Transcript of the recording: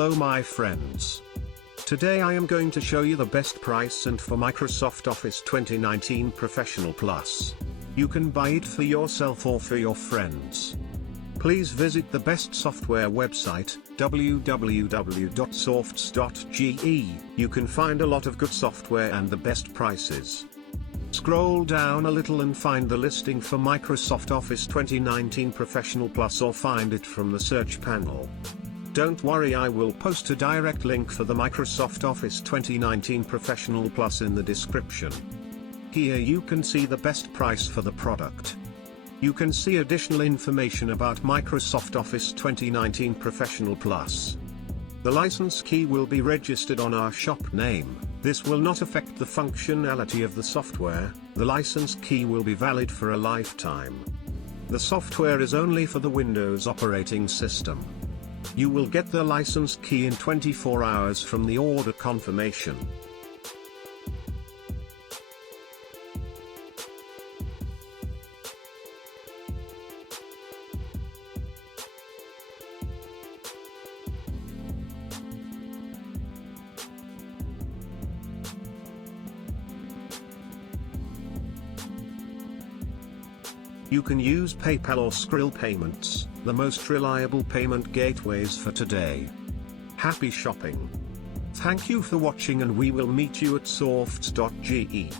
Hello my friends. Today I am going to show you the best price and for Microsoft Office 2019 Professional Plus. You can buy it for yourself or for your friends. Please visit the best software website, www.softs.ge. You can find a lot of good software and the best prices. Scroll down a little and find the listing for Microsoft Office 2019 Professional Plus or find it from the search panel. Don't worry, I will post a direct link for the Microsoft Office 2019 Professional Plus in the description. Here you can see the best price for the product. You can see additional information about Microsoft Office 2019 Professional Plus. The license key will be registered on our shop name. This will not affect the functionality of the software. The license key will be valid for a lifetime. The software is only for the Windows operating system. You will get the license key in 24 hours from the order confirmation. You can use PayPal or Skrill payments, the most reliable payment gateways for today. Happy shopping! Thank you for watching and we will meet you at softs.ge.